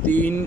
3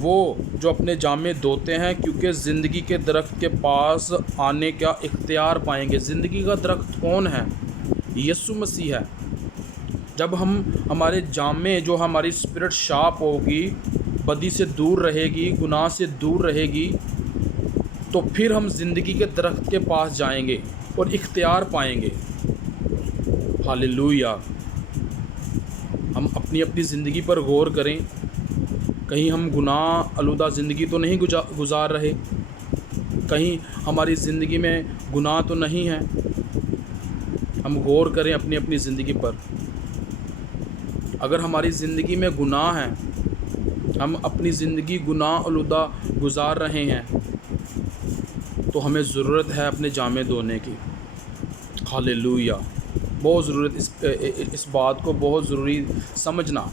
وہ جو اپنے جامے دھوتے ہیں کیونکہ زندگی کے درخت کے پاس آنے کا اختیار پائیں گے۔ زندگی کا درخت کون ہے؟ یسوع مسیح ہے۔ جب ہمارے جامے جو ہماری اسپرٹ شارپ ہوگی، بدی سے دور رہے گی، گناہ سے دور رہے گی، تو پھر ہم زندگی کے درخت کے پاس جائیں گے اور اختیار پائیں گے۔ ہاللویا۔ ہم اپنی زندگی پر غور کریں، کہیں ہم گناہ آلودہ زندگی تو نہیں گزار رہے، کہیں ہماری زندگی میں گناہ تو نہیں ہے۔ ہم غور کریں اپنی زندگی پر۔ اگر ہماری زندگی میں گناہ ہے، ہم اپنی زندگی گناہ آلودہ گزار رہے ہیں، تو ہمیں ضرورت ہے اپنے جامے دھونے کی۔ ہاللویا۔ بہت ضرورت، اس بات کو بہت ضروری سمجھنا۔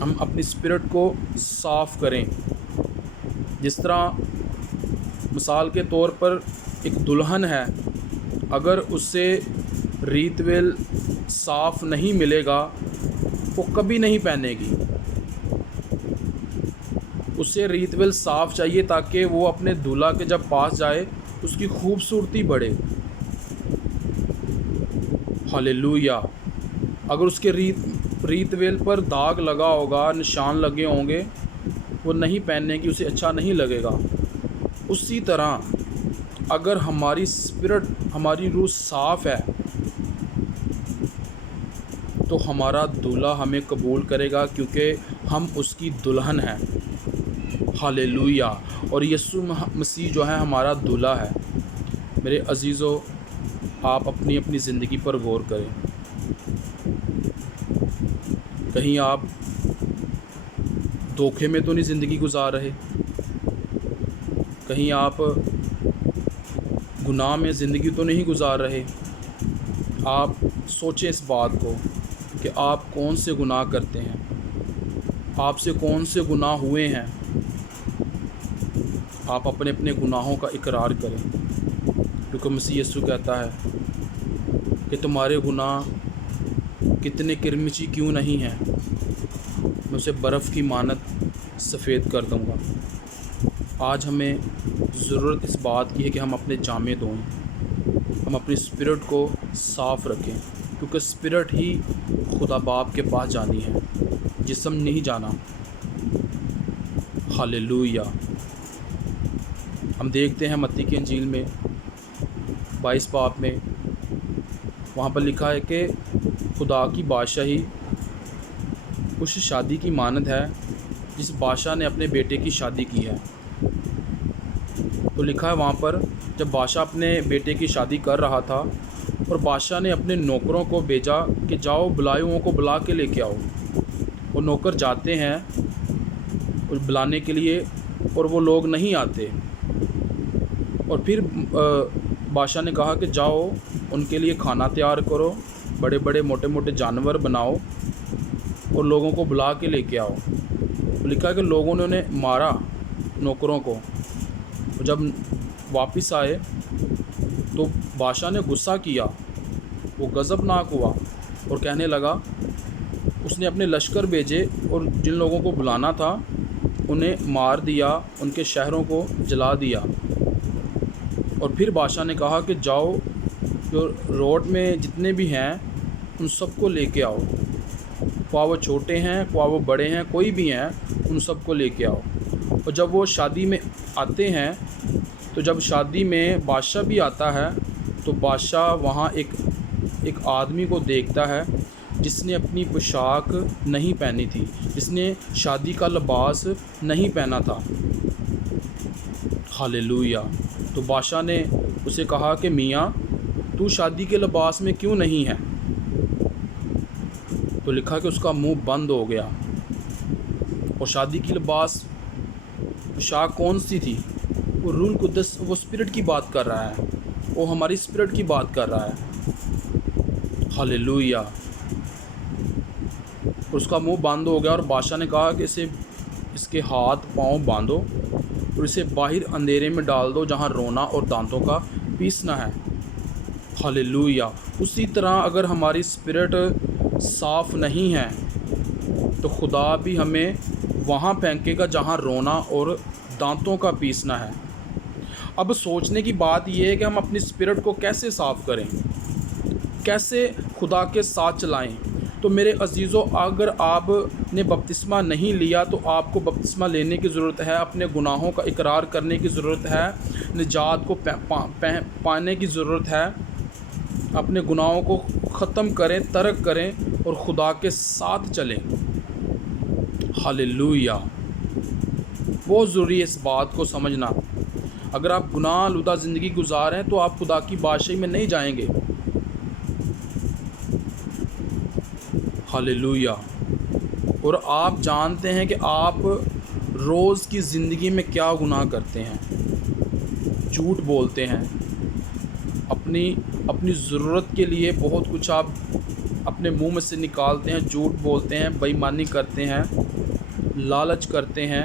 ہم اپنی اسپرٹ کو صاف کریں۔ جس طرح مثال کے طور پر ایک دلہن ہے، اگر اس سے ریت ویل صاف نہیں ملے گا وہ کبھی نہیں پہنے گی۔ اسے ریت ویل صاف چاہیے تاکہ وہ اپنے دولہا کے جب پاس جائے اس کی خوبصورتی بڑھے۔ ہاللویا۔ اگر اس کے ریت ویل پر داغ لگا ہوگا، نشان لگے ہوں گے، وہ نہیں پہننے کی، اسے اچھا نہیں لگے گا۔ اسی طرح اگر ہماری اسپرٹ، ہماری روح صاف ہے تو ہمارا دولہا ہمیں قبول کرے گا، کیونکہ ہم اس کی دلہن ہیں۔ ہاللویا۔ اور یسوع مسیح جو ہے ہمارا دولہا ہے۔ میرے عزیزو، آپ اپنی زندگی پر غور کریں۔ کہیں آپ دھوکے میں تو نہیں زندگی گزار رہے، کہیں آپ گناہ میں زندگی تو نہیں گزار رہے۔ آپ سوچیں اس بات کو کہ آپ کون سے گناہ کرتے ہیں، آپ سے کون سے گناہ ہوئے ہیں۔ آپ اپنے گناہوں کا اقرار کریں، کیونکہ مسیح یسوع کہتا ہے کہ تمہارے گناہ کتنے کرمچی کیوں نہیں ہیں، میں اسے برف کی مانت سفید کر دوں گا۔ آج ہمیں ضرورت اس بات کی ہے کہ ہم اپنے جامے دھوئیں، ہم اپنی اسپرٹ کو صاف رکھیں، کیونکہ اسپرٹ ہی خدا باپ کے پاس جانی ہے، جسم نہیں جانا۔ ہاللویا۔ ہم دیکھتے ہیں متی کی انجیل میں 22 باب میں، وہاں پر لکھا ہے کہ خدا کی بادشاہی اس شادی کی مانند ہے جس بادشاہ نے اپنے بیٹے کی شادی کی ہے۔ تو لکھا ہے وہاں پر، جب بادشاہ اپنے بیٹے کی شادی کر رہا تھا اور بادشاہ نے اپنے نوکروں کو بھیجا کہ جاؤ بلائیوں کو بلا کے لے کے آؤ۔ وہ نوکر جاتے ہیں بلانے کے لیے اور وہ لوگ نہیں آتے، اور پھر بادشاہ نے کہا کہ جاؤ ان کے لیے کھانا تیار کرو، بڑے بڑے موٹے موٹے جانور بناؤ اور لوگوں کو بلا کے لے کے آؤ۔ لکھا ہے کہ لوگوں نے انہیں مارا، نوکروں کو۔ جب واپس آئے تو بادشاہ نے غصہ کیا، وہ غضبناک ہوا اور کہنے لگا، اس نے اپنے لشکر بھیجے اور جن لوگوں کو بلانا تھا انہیں مار دیا، ان کے شہروں کو جلا دیا۔ اور پھر بادشاہ نے کہا کہ جاؤ جو روڈ میں جتنے بھی ہیں ان سب کو لے کے آؤ، خواہ وہ چھوٹے ہیں خواہ وہ بڑے ہیں، کوئی بھی ہیں، ان سب کو لے کے آؤ۔ اور جب وہ شادی میں آتے ہیں، تو جب شادی میں بادشاہ بھی آتا ہے تو بادشاہ وہاں ایک آدمی کو دیکھتا ہے جس نے اپنی پوشاک نہیں پہنی تھی، جس نے شادی کا لباس نہیں پہنا تھا۔ ہاللویا۔ تو بادشاہ نے اسے کہا کہ میاں تو شادی کے لباس میں کیوں نہیں ہے؟ تو لکھا کہ اس کا منہ بند ہو گیا۔ اور شادی کی لباس پوشاک کون سی تھی؟ وہ روح القدس، وہ اسپرٹ کی بات کر رہا ہے، وہ ہماری اسپرٹ کی بات کر رہا ہے۔ ہاللویا۔ اس کا منہ بند ہو گیا اور بادشاہ نے کہا کہ اس کے ہاتھ پاؤں باندھو اور اسے باہر اندھیرے میں ڈال دو جہاں رونا اور دانتوں کا پیسنا ہے۔ ہاللویا۔ اسی طرح اگر ہماری اسپرٹ صاف نہیں ہے تو خدا بھی ہمیں وہاں پھینکے گا جہاں رونا اور دانتوں کا پیسنا ہے۔ اب سوچنے کی بات یہ ہے کہ ہم اپنی اسپرٹ کو کیسے صاف کریں، کیسے خدا کے ساتھ چلائیں۔ تو میرے عزیزو، اگر آپ نے بپتسمہ نہیں لیا تو آپ کو بپتسمہ لینے کی ضرورت ہے، اپنے گناہوں کا اقرار کرنے کی ضرورت ہے، نجات کو پانے کی ضرورت ہے۔ اپنے گناہوں کو ختم کریں، ترک کریں اور خدا کے ساتھ چلیں۔ ہاللویا! بہت ضروری ہے اس بات کو سمجھنا۔ اگر آپ گناہ آلودہ زندگی گزاریں تو آپ خدا کی بادشاہی میں نہیں جائیں گے۔ ہاللویا! اور آپ جانتے ہیں کہ آپ روز کی زندگی میں کیا گناہ کرتے ہیں، جھوٹ بولتے ہیں، اپنی ضرورت کے لیے بہت کچھ آپ اپنے منہ میں سے نکالتے ہیں، جھوٹ بولتے ہیں، بے ایمانی کرتے ہیں، لالچ کرتے ہیں،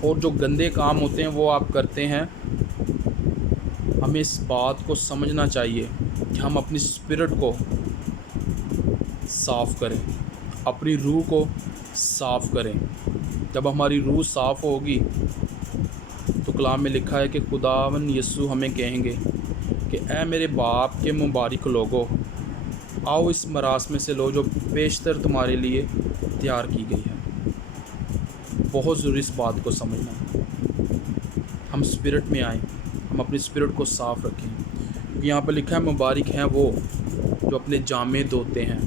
اور جو گندے کام ہوتے ہیں وہ آپ کرتے ہیں۔ ہمیں اس بات کو سمجھنا چاہیے کہ ہم اپنی اسپرٹ کو صاف کریں، اپنی روح کو صاف کریں۔ جب ہماری روح صاف ہوگی تو کلام میں لکھا ہے کہ خداوند یسوع ہمیں کہیں گے کہ اے میرے باپ کے مبارک لوگو، آؤ اس مراسم سے لو جو بیشتر تمہارے لیے تیار کی گئی ہے۔ بہت ضروری اس بات کو سمجھنا۔ ہم اسپرٹ میں آئیں، ہم اپنی اسپرٹ کو صاف رکھیں، کیونکہ یہاں پہ لکھا ہے مبارک ہیں وہ جو اپنے جامے دھوتے ہیں،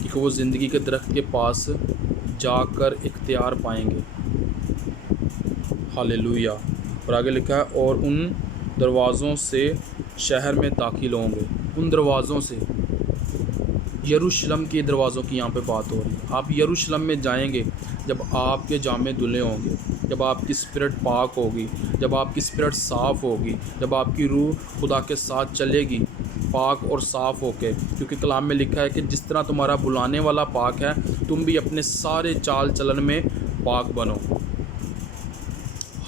کیونکہ وہ زندگی کے درخت کے پاس جا کر اختیار پائیں گے۔ ہاللویا! اور آگے لکھا ہے اور ان دروازوں سے شہر میں داخل ہوں گے۔ ان دروازوں سے، یروشلم کے دروازوں کی یہاں پہ بات ہو رہی ہے۔ آپ یروشلم میں جائیں گے جب آپ کے جامے دھلے ہوں گے، جب آپ کی اسپرٹ پاک ہوگی، جب آپ کی اسپرٹ صاف ہوگی، جب آپ کی روح خدا کے ساتھ چلے گی پاک اور صاف ہو کے، کیونکہ کلام میں لکھا ہے کہ جس طرح تمہارا بلانے والا پاک ہے تم بھی اپنے سارے چال چلن میں پاک بنو۔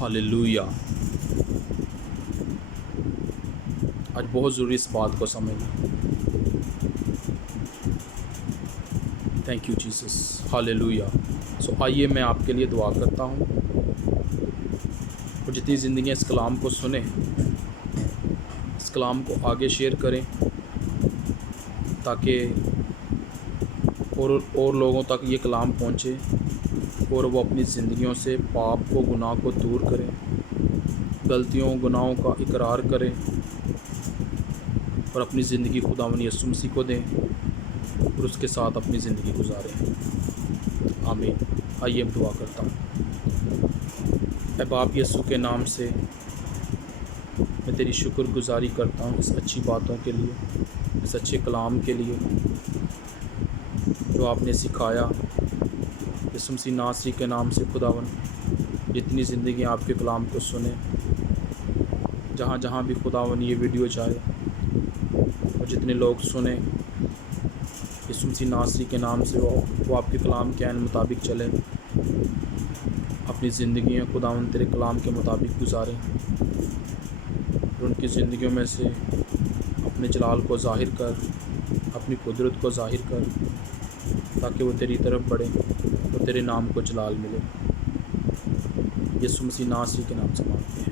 ہاللویا! آج بہت ضروری اس بات کو سمجھنا۔ Thank you Jesus, hallelujah! So آئیے میں آپ کے لیے دعا کرتا ہوں، اور جتنی زندگیاں اس کلام کو سنیں، اس کلام کو آگے شیئر کریں تاکہ اور لوگوں تک یہ کلام پہنچے اور وہ اپنی زندگیوں سے پاپ کو، گناہ کو دور کریں، غلطیوں گناہوں کا اقرار کریں اور اپنی زندگی خداوند یسوع مسیح کو دیں اور اس کے ساتھ اپنی زندگی گزاریں۔ آمین۔ آئیے میں دعا کرتا ہوں۔ اے باپ یسوع کے نام سے میں تیری شکر گزاری کرتا ہوں اس اچھی باتوں کے لیے، اس اچھے کلام کے لیے جو آپ نے سکھایا۔ یسوع مسیح ناصری کے نام سے خداوند، جتنی زندگی آپ کے کلام کو سنیں، جہاں جہاں بھی خداوند یہ ویڈیو جائے اور جتنے لوگ سنیں، یسوع مسیح ناصری کے نام سے وہ آپ کے کلام کے عین مطابق چلیں، اپنی زندگیاں خداوند تیرے کلام کے مطابق گزاریں، اور ان کی زندگیوں میں سے اپنے جلال کو ظاہر کر، اپنی قدرت کو ظاہر کر، تاکہ وہ تیری طرف بڑھیں اور تیرے نام کو جلال ملے۔ یسوع مسیح ناصری کے نام سے مانگتے ہیں۔